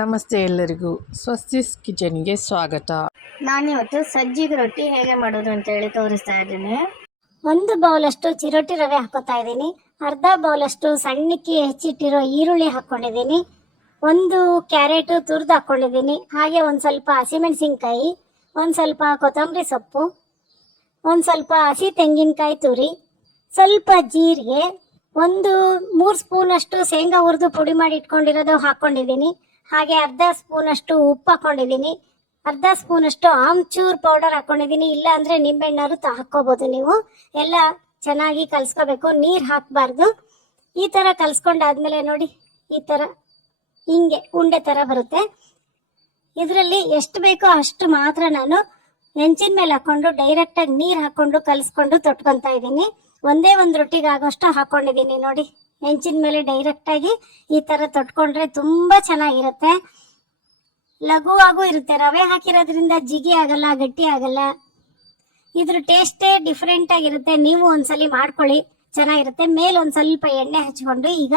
ನಮಸ್ತೆ ಎಲ್ಲರಿಗೂ ಸ್ವಸ್ತಿಸ್ ಕಿಚನ್ಗೆ ಸ್ವಾಗತ. ನಾನಿವತ್ತು ಸಜ್ಜಿಗೆ ರೊಟ್ಟಿ ಹೇಗೆ ಮಾಡೋದು ಅಂತ ಹೇಳಿ ತೋರಿಸ್ತಾ ಇದ್ದೀನಿ. ಒಂದು ಬೌಲಷ್ಟು ಚಿರೋಟಿ ರವೆ ಹಾಕೋತಾ ಇದ್ದೀನಿ. ಅರ್ಧ ಬೌಲಷ್ಟು ಸಣ್ಣಕ್ಕೆ ಹೆಚ್ಚಿಟ್ಟಿರೋ ಈರುಳ್ಳಿ ಹಾಕ್ಕೊಂಡಿದ್ದೀನಿ. ಒಂದು ಕ್ಯಾರೆಟು ತುರಿದು ಹಾಕ್ಕೊಂಡಿದ್ದೀನಿ. ಹಾಗೆ ಒಂದು ಸ್ವಲ್ಪ ಹಸಿಮೆಣಸಿನ್ಕಾಯಿ, ಒಂದು ಸ್ವಲ್ಪ ಕೊತ್ತಂಬರಿ ಸೊಪ್ಪು, ಒಂದು ಸ್ವಲ್ಪ ಹಸಿ ತೆಂಗಿನಕಾಯಿ ತುರಿ, ಸ್ವಲ್ಪ ಜೀರಿಗೆ, ಒಂದು 3 ಸ್ಪೂನಷ್ಟು ಶೇಂಗಾ ಹುರಿದು ಪುಡಿ ಮಾಡಿ ಇಟ್ಕೊಂಡಿರೋದು ಹಾಕ್ಕೊಂಡಿದ್ದೀನಿ. ಹಾಗೆ ಅರ್ಧ ಸ್ಪೂನಷ್ಟು ಉಪ್ಪು ಹಾಕ್ಕೊಂಡಿದ್ದೀನಿ. ಅರ್ಧ ಸ್ಪೂನಷ್ಟು ಆಮ್ಚೂರ್ ಪೌಡರ್ ಹಾಕ್ಕೊಂಡಿದ್ದೀನಿ. ಇಲ್ಲ ಅಂದರೆ ನಿಂಬೆಹಣ್ಣಾರು ಹಾಕ್ಕೋಬೋದು ನೀವು. ಎಲ್ಲ ಚೆನ್ನಾಗಿ ಕಲಿಸ್ಕೋಬೇಕು, ನೀರು ಹಾಕಬಾರ್ದು. ಈ ಥರ ಕಲಿಸ್ಕೊಂಡಾದ್ಮೇಲೆ ನೋಡಿ, ಈ ಥರ ಹಿಂಗೆ ಉಂಡೆ ಥರ ಬರುತ್ತೆ. ಇದರಲ್ಲಿ ಎಷ್ಟು ಬೇಕೋ ಅಷ್ಟು ಮಾತ್ರ ನಾನು ಹೆಂಚಿನ ಮೇಲೆ ಹಾಕ್ಕೊಂಡು ಡೈರೆಕ್ಟಾಗಿ ನೀರು ಹಾಕ್ಕೊಂಡು ಕಲಿಸ್ಕೊಂಡು ತೊಟ್ಕೊತಾ ಇದ್ದೀನಿ. ಒಂದೇ ಒಂದು ರೊಟ್ಟಿಗೆ ಆಗೋಷ್ಟು ಹಾಕ್ಕೊಂಡಿದ್ದೀನಿ ನೋಡಿ. ಹೆಂಚಿನ ಮೇಲೆ ಡೈರೆಕ್ಟಾಗಿ ಈ ಥರ ತೊಟ್ಕೊಂಡ್ರೆ ತುಂಬ ಚೆನ್ನಾಗಿರುತ್ತೆ, ಲಘುವಾಗೂ ಇರುತ್ತೆ. ರವೆ ಹಾಕಿರೋದ್ರಿಂದ ಜಿಗಿ ಆಗಲ್ಲ, ಗಟ್ಟಿ ಆಗಲ್ಲ. ಇದ್ರ ಟೇಸ್ಟೇ ಡಿಫ್ರೆಂಟ್ ಆಗಿರುತ್ತೆ. ನೀವು ಒಂದ್ಸಲಿ ಮಾಡ್ಕೊಳ್ಳಿ, ಚೆನ್ನಾಗಿರುತ್ತೆ. ಮೇಲೆ ಒಂದು ಸ್ವಲ್ಪ ಎಣ್ಣೆ ಹಚ್ಕೊಂಡು ಈಗ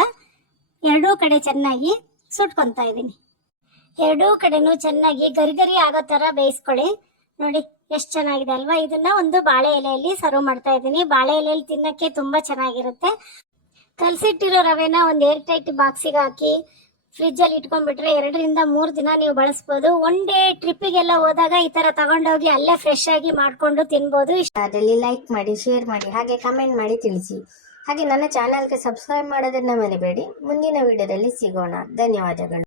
ಎರಡೂ ಕಡೆ ಚೆನ್ನಾಗಿ ಸುಟ್ಕೊತಾ ಇದ್ದೀನಿ. ಎರಡೂ ಕಡೆನೂ ಚೆನ್ನಾಗಿ ಗರಿ ಆಗೋ ಥರ ಬೇಯಿಸ್ಕೊಳ್ಳಿ. ನೋಡಿ ಎಷ್ಟು ಚೆನ್ನಾಗಿದೆ ಅಲ್ವಾ. ಇದನ್ನ ಒಂದು ಬಾಳೆ ಎಲೆಯಲ್ಲಿ ಸರ್ವ್ ಮಾಡ್ತಾ ಇದ್ದೀನಿ. ಬಾಳೆ ಎಲೆಯಲ್ಲಿ ತಿನ್ನಕ್ಕೆ ತುಂಬಾ ಚೆನ್ನಾಗಿರುತ್ತೆ. ಕಲಸಿಟ್ಟಿರೋ ರವೆನ ಒಂದು ಏರ್ ಟೈಟ್ ಬಾಕ್ಸಿಗೆ ಹಾಕಿ ಫ್ರಿಜ್ಜಲ್ಲಿ ಇಟ್ಕೊಂಡ್ಬಿಟ್ರೆ 2 ರಿಂದ 3 ದಿನ ನೀವು ಬಳಸ್ಬೋದು. ಒನ್ ಡೇ ಟ್ರಿಪ್ಪಿಗೆಲ್ಲ ಹೋದಾಗ ಈ ತರ ತಗೊಂಡೋಗಿ ಅಲ್ಲೇ ಫ್ರೆಶ್ ಆಗಿ ಮಾಡ್ಕೊಂಡು ತಿನ್ಬೋದು. ಅದರಲ್ಲಿ ಲೈಕ್ ಮಾಡಿ, ಶೇರ್ ಮಾಡಿ, ಹಾಗೆ ಕಮೆಂಟ್ ಮಾಡಿ ತಿಳಿಸಿ. ಹಾಗೆ ನನ್ನ ಚಾನಲ್ಗೆ ಸಬ್ಸ್ಕ್ರೈಬ್ ಮಾಡೋದನ್ನ ಮರಿಬೇಡಿ. ಮುಂದಿನ ವಿಡಿಯೋದಲ್ಲಿ ಸಿಗೋಣ. ಧನ್ಯವಾದಗಳು.